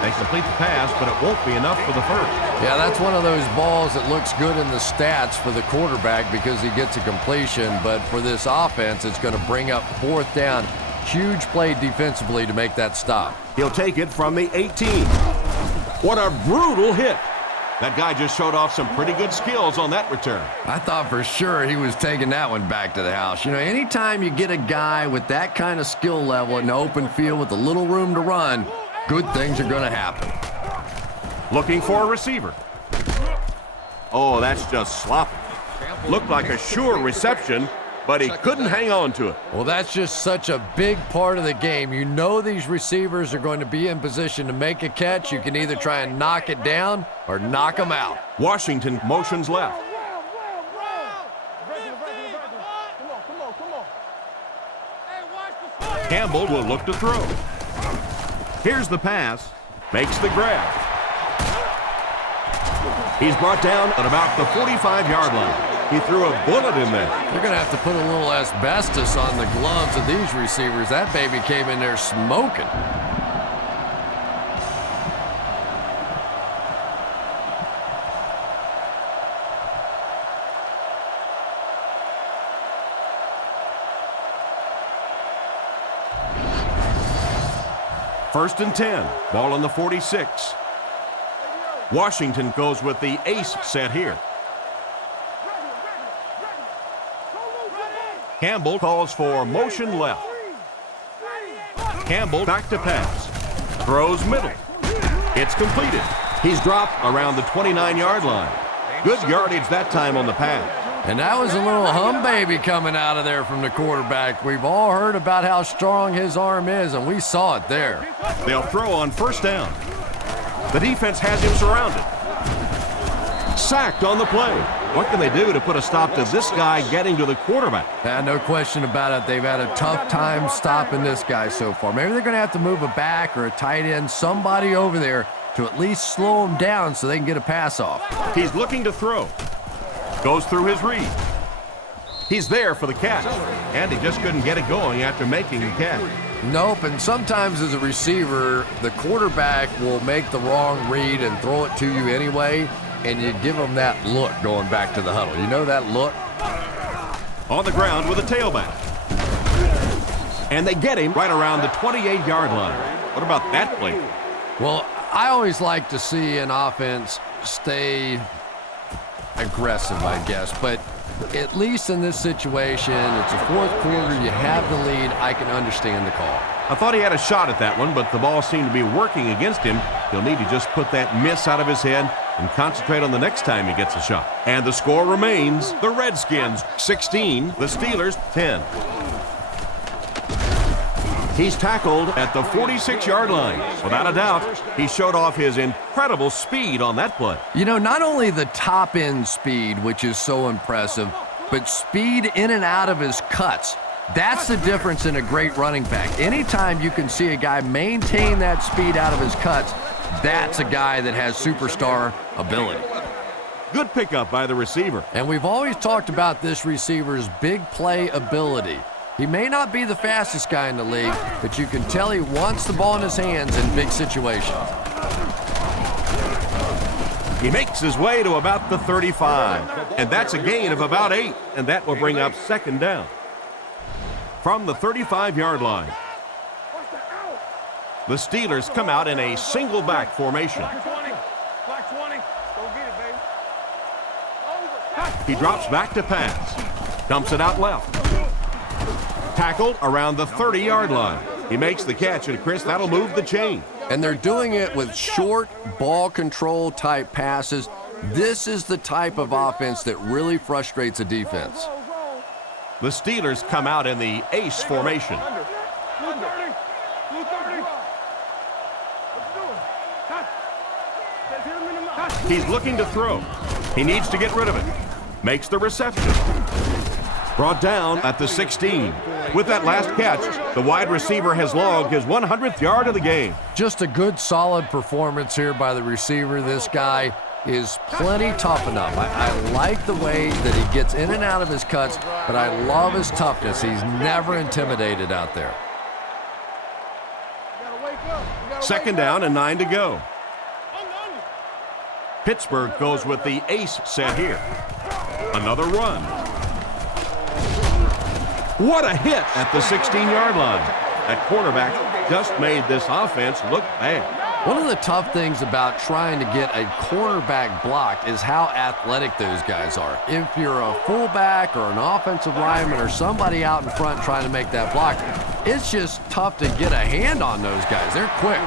They complete the pass, but it won't be enough for the first. Yeah, that's one of those balls that looks good in the stats for the quarterback because he gets a completion, but for this offense, it's going to bring up 4th down. Huge play defensively to make that stop. He'll take it from the 18. What a brutal hit. That guy just showed off some pretty good skills on that return. I thought for sure he was taking that one back to the house. You know, anytime you get a guy with that kind of skill level in the open field with a little room to run, good things are going to happen. Looking for a receiver. Oh, that's just sloppy. Looked like a sure reception, but he couldn't hang on to it. Well, that's just such a big part of the game. You know these receivers are going to be in position to make a catch. You can either try and knock it down or knock them out. Washington motions left. Campbell will look to throw. Here's the pass. Makes the grab. He's brought down at about the 45-yard line. He threw a bullet in there. They're going to have to put a little asbestos on the gloves of these receivers. That baby came in there smoking. First and 10. Ball on the 46. Washington goes with the ace set here. Campbell calls for motion left. Campbell back to pass. Throws middle. It's completed. He's dropped around the 29-yard line. Good yardage that time on the pass. And that was a little hum baby coming out of there from the quarterback. We've all heard about how strong his arm is, and we saw it there. They'll throw on first down. The defense has him surrounded. Sacked on the play. What can they do to put a stop to this guy getting to the quarterback? No question about it. They've had a tough time stopping this guy so far. Maybe they're going to have to move a back or a tight end, somebody over there to at least slow him down so they can get a pass off. He's looking to throw. Goes through his read. He's there for the catch, and he just couldn't get it going after making the catch. Nope, and sometimes as a receiver, the quarterback will make the wrong read and throw it to you anyway, and you give them that look going back to the huddle. You know that look? On the ground with a tailback. And they get him right around the 28-yard line. What about that play? Well, I always like to see an offense stay aggressive, I guess, but at least in this situation, it's a fourth quarter, you have the lead, I can understand the call. I thought he had a shot at that one, but the ball seemed to be working against him. He'll need to just put that miss out of his head and concentrate on the next time he gets a shot. And the score remains the Redskins 16, the Steelers 10. He's tackled at the 46-yard line. Without a doubt, he showed off his incredible speed on that play. You know, not only the top-end speed, which is so impressive, but speed in and out of his cuts. That's the difference in a great running back. Anytime you can see a guy maintain that speed out of his cuts, that's a guy that has superstar ability. Good pickup by the receiver. And we've always talked about this receiver's big play ability. He may not be the fastest guy in the league, but you can tell he wants the ball in his hands in big situations. He makes his way to about the 35, and that's a gain of about 8, and that will bring up second down. From the 35-yard line, the Steelers come out in a single back formation. He drops back to pass, dumps it out left. Tackled around the 30-yard line. He makes the catch, and Chris, that'll move the chain. And they're doing it with short ball control type passes. This is the type of offense that really frustrates a defense. The Steelers come out in the ace formation. He's looking to throw. He needs to get rid of it. Makes the reception. Brought down at the 16. With that last catch, the wide receiver has logged his 100th yard of the game. Just a good, solid performance here by the receiver. This guy is plenty tough enough. I like the way that he gets in and out of his cuts, but I love his toughness. He's never intimidated out there. Second down and 9 to go. Pittsburgh goes with the ace set here. Another run. What a hit at the 16-yard line. That quarterback just made this offense look bad. One of the tough things about trying to get a cornerback blocked is how athletic those guys are. If you're a fullback or an offensive lineman or somebody out in front trying to make that block, it's just tough to get a hand on those guys. They're quick.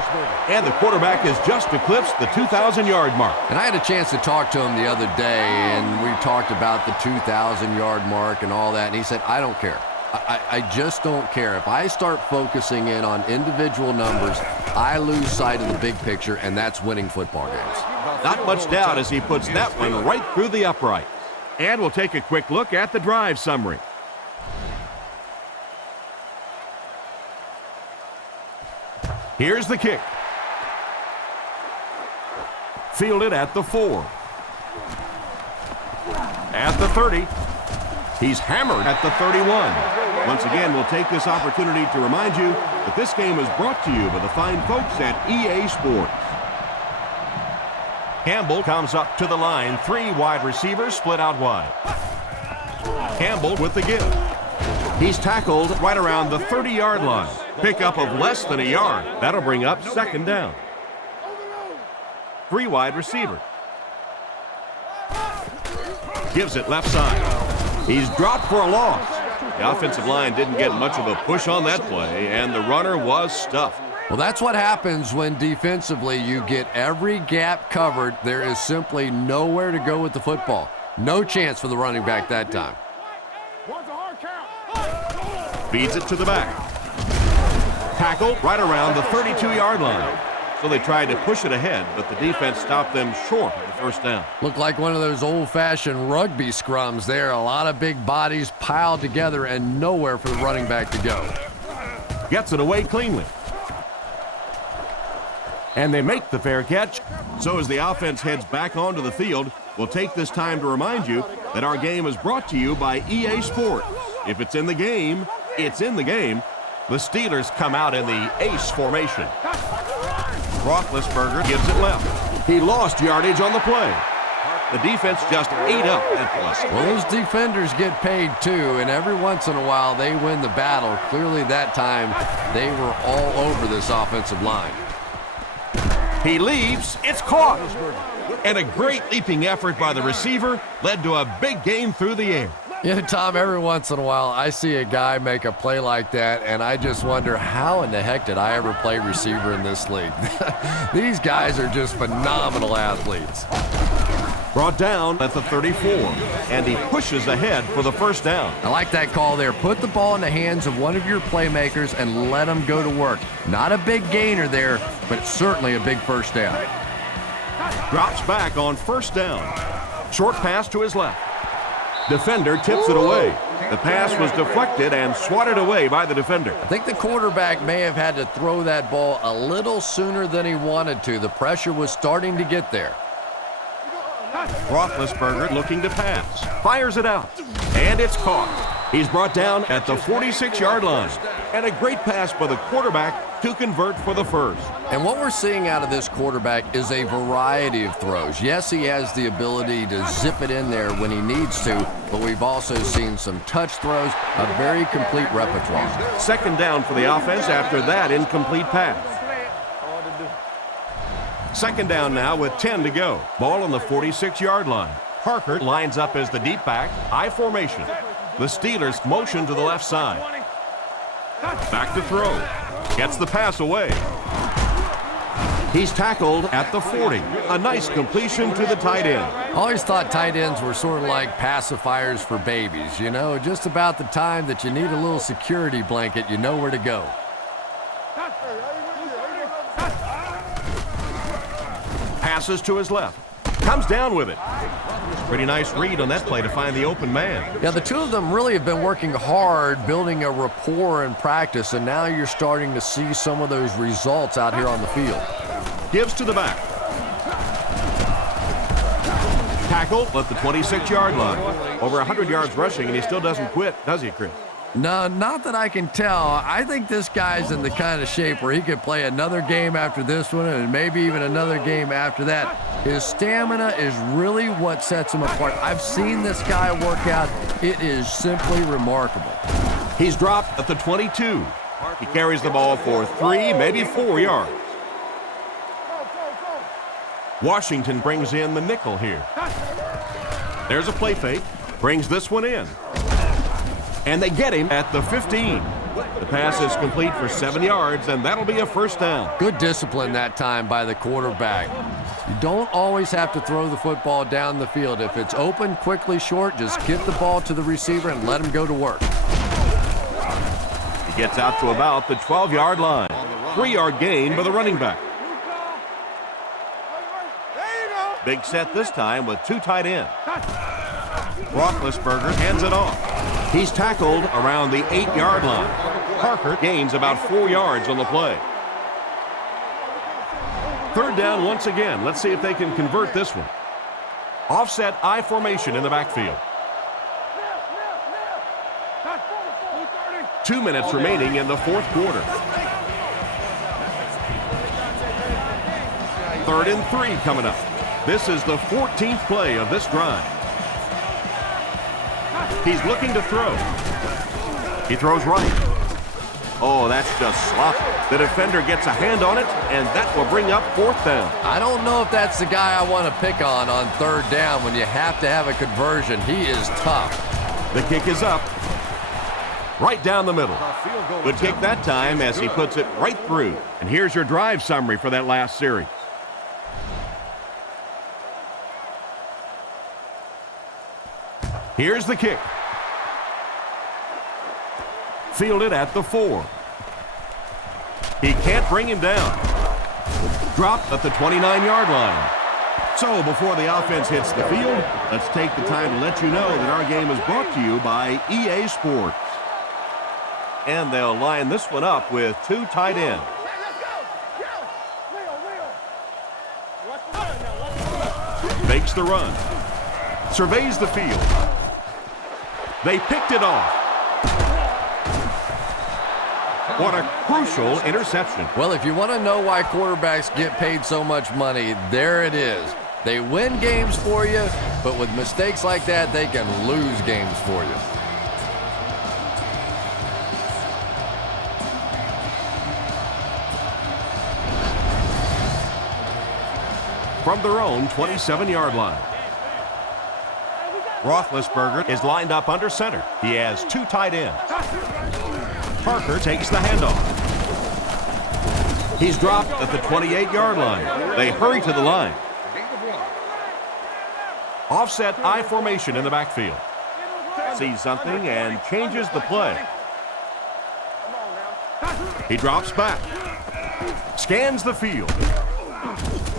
And the quarterback has just eclipsed the 2,000-yard mark. And I had a chance to talk to him the other day, and we talked about the 2,000-yard mark and all that, and he said, I don't care. I just don't care. If I start focusing in on individual numbers, I lose sight of the big picture, and that's winning football games. Not much doubt as he puts that one right through the upright. And we'll take a quick look at the drive summary. Here's the kick. Fielded at the 4. At the 30. He's hammered at the 31. Once again, we'll take this opportunity to remind you that this game is brought to you by the fine folks at EA Sports. Campbell comes up to the line. 3 wide receivers split out wide. Campbell with the give. He's tackled right around the 30-yard line. Pickup of less than a yard. That'll bring up second down. 3 wide receivers. Gives it left side. He's dropped for a loss. The offensive line didn't get much of a push on that play, and the runner was stuffed. Well, that's what happens when defensively you get every gap covered. There is simply nowhere to go with the football. No chance for the running back that time. Feeds it to the back. Tackle right around the 32-yard line. So they tried to push it ahead, but the defense stopped them short of the first down. Looked like one of those old-fashioned rugby scrums there. A lot of big bodies piled together and nowhere for the running back to go. Gets it away cleanly. And they make the fair catch. So as the offense heads back onto the field, we'll take this time to remind you that our game is brought to you by EA Sports. If it's in the game, it's in the game. The Steelers come out in the ace formation. Roethlisberger gives it left. He lost yardage on the play. The defense just ate up that play. Well, those defenders get paid too, and every once in a while they win the battle. Clearly that time they were all over this offensive line. He leaves. It's caught. And a great leaping effort by the receiver led to a big gain through the air. Yeah, Tom, every once in a while I see a guy make a play like that, and I just wonder how in the heck did I ever play receiver in this league? These guys are just phenomenal athletes. Brought down at the 34, and he pushes ahead for the first down. I like that call there. Put the ball in the hands of one of your playmakers and let them go to work. Not a big gainer there, but certainly a big first down. Drops back on first down. Short pass to his left. Defender tips it away. The pass was deflected and swatted away by the defender. I think the quarterback may have had to throw that ball a little sooner than he wanted to. The pressure was starting to get there. Roethlisberger looking to pass. Fires it out. And it's caught. He's brought down at the 46-yard line. And a great pass by the quarterback to convert for the first. And what we're seeing out of this quarterback is a variety of throws. Yes, he has the ability to zip it in there when he needs to, but we've also seen some touch throws, a very complete repertoire. Second down for the offense after that incomplete pass. Second down now with 10 to go. Ball on the 46-yard line. Parker lines up as the deep back, I formation. The Steelers motion to the left side. Back to throw. Gets the pass away. He's tackled at the 40. A nice completion to the tight end. I always thought tight ends were sort of like pacifiers for babies. You know, just about the time that you need a little security blanket, you know where to go. Passes to his left. Comes down with it. Pretty nice read on that play to find the open man. Yeah, the two of them really have been working hard, building a rapport in practice, and now you're starting to see some of those results out here on the field. Gives to the back. Tackle at the 26-yard line. Over 100 yards rushing, and he still doesn't quit, does he, Chris? No, not that I can tell. I think this guy's in the kind of shape where he could play another game after this one and maybe even another game after that. His stamina is really what sets him apart. I've seen this guy work out. It is simply remarkable. He's dropped at the 22. He carries the ball for 3, maybe 4 yards. Washington brings in the nickel here. There's a play fake. Brings this one in. And they get him at the 15. The pass is complete for 7 yards, and that'll be a first down. Good discipline that time by the quarterback. You don't always have to throw the football down the field. If it's open, quickly short, just get the ball to the receiver and let him go to work. He gets out to about the 12-yard line. 3-yard gain by the running back. Big set this time with 2 tight ends. Roethlisberger hands it off. He's tackled around the 8-yard line. Parker gains about 4 yards on the play. Third down once again. Let's see if they can convert this one. Offset I formation in the backfield. 2 minutes remaining in the fourth quarter. 3rd and 3 coming up. This is the 14th play of this drive. He's looking to throw. He throws right. Oh, that's just sloppy. The defender gets a hand on it, and that will bring up 4th down. I don't know if that's the guy I want to pick on 3rd down when you have to have a conversion. He is tough. The kick is up. right down the middle. Good kick that time as he puts it right through. And here's your drive summary for that last series. Here's the kick. Fielded at the 4. He can't bring him down. Dropped at the 29-yard line. So before the offense hits the field, let's take the time to let you know that our game is brought to you by EA Sports. And they'll line this one up with 2 tight ends. Makes the run. Surveys the field. They picked it off. What a crucial interception. Well, if you want to know why quarterbacks get paid so much money, there it is. They win games for you, but with mistakes like that, they can lose games for you. From their own 27-yard line. Roethlisberger is lined up under center. He has 2 tight ends. Parker takes the handoff. He's dropped at the 28-yard line. They hurry to the line. Offset I formation in the backfield. Sees something and changes the play. He drops back. Scans the field.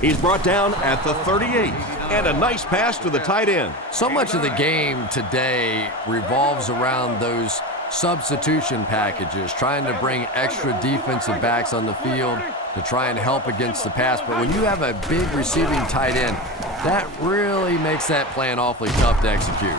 He's brought down at the 38. And a nice pass to the tight end. So much of the game today revolves around those substitution packages, trying to bring extra defensive backs on the field to try and help against the pass. But when you have a big receiving tight end, that really makes that plan awfully tough to execute.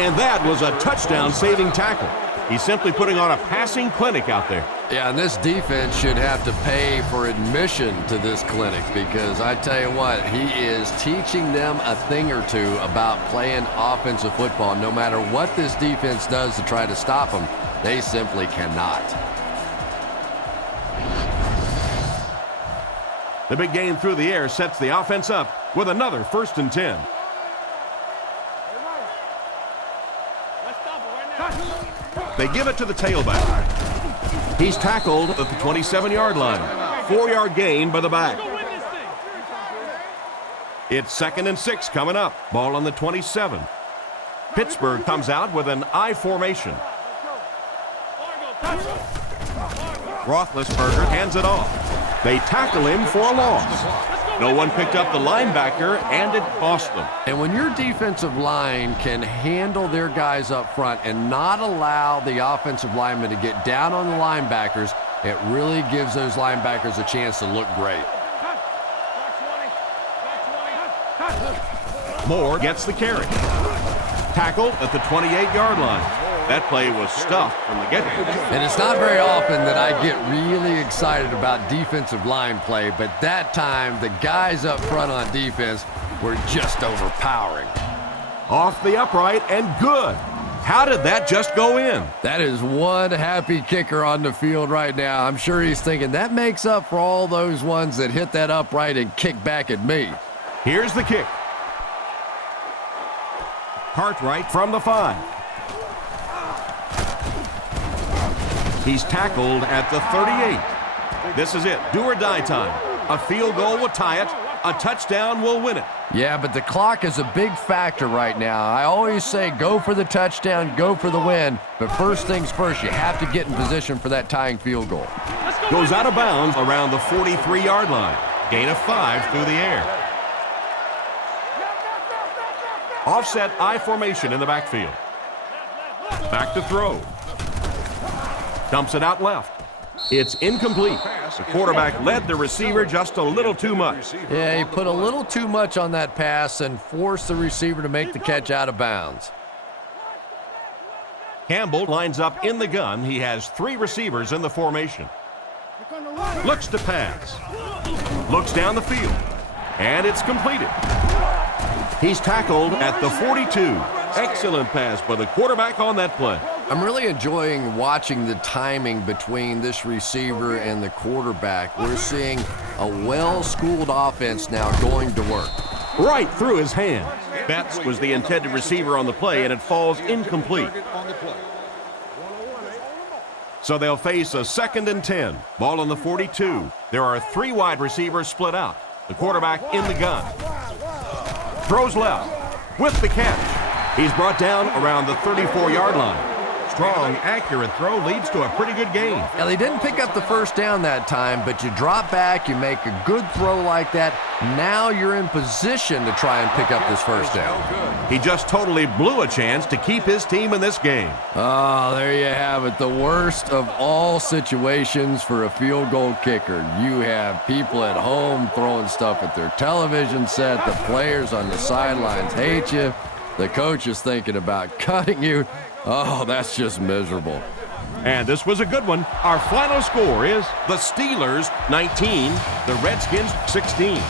And that was a touchdown-saving tackle. He's simply putting on a passing clinic out there. Yeah, and this defense should have to pay for admission to this clinic because I tell you what, he is teaching them a thing or two about playing offensive football. No matter what this defense does to try to stop them, they simply cannot. The big gain through the air sets the offense up with another 1st and 10. They give it to the tailback. He's tackled at the 27-yard line. 4-yard gain by the back. It's 2nd and 6 coming up. Ball on the 27. Pittsburgh comes out with an I formation. Roethlisberger hands it off. They tackle him for a loss. No one picked up the linebacker, and it cost them. And when your defensive line can handle their guys up front and not allow the offensive linemen to get down on the linebackers, it really gives those linebackers a chance to look great. Moore gets the carry. Tackled at the 28-yard line. That play was stuffed from the get-go. And it's not very often that I get really excited about defensive line play, but that time the guys up front on defense were just overpowering. Off the upright and good. How did that just go in? That is one happy kicker on the field right now. I'm sure he's thinking that makes up for all those ones that hit that upright and kick back at me. Here's the kick. Cartwright from the 5. He's tackled at the 38. This is it, do or die time. A field goal will tie it. A touchdown will win it. Yeah, but the clock is a big factor right now. I always say go for the touchdown, go for the win. But first things first, you have to get in position for that tying field goal. Goes out of bounds around the 43-yard line. Gain of 5 through the air. Offset I formation in the backfield. Back to throw. Dumps it out left. It's incomplete. The quarterback led the receiver just a little too much. Yeah, he put a little too much on that pass and forced the receiver to make the catch out of bounds. Campbell lines up in the gun. He has 3 receivers in the formation. Looks to pass. Looks down the field. And it's completed. He's tackled at the 42. Excellent pass by the quarterback on that play. I'm really enjoying watching the timing between this receiver and the quarterback. We're seeing a well-schooled offense now going to work. Right through his hands. Betts was the intended receiver on the play, and it falls incomplete. So they'll face a 2nd and 10. Ball on the 42. There are 3 wide receivers split out. The quarterback in the gun. Throws left with the catch. He's brought down around the 34-yard line. Strong, accurate throw leads to a pretty good gain. Now, they didn't pick up the first down that time, but you drop back, you make a good throw like that. Now you're in position to try and pick up this first down. He just totally blew a chance to keep his team in this game. Oh, there you have it. The worst of all situations for a field goal kicker. You have people at home throwing stuff at their television set. The players on the sidelines hate you. The coach is thinking about cutting you. Oh, that's just miserable. And this was a good one. Our final score is the Steelers 19, the Redskins 16.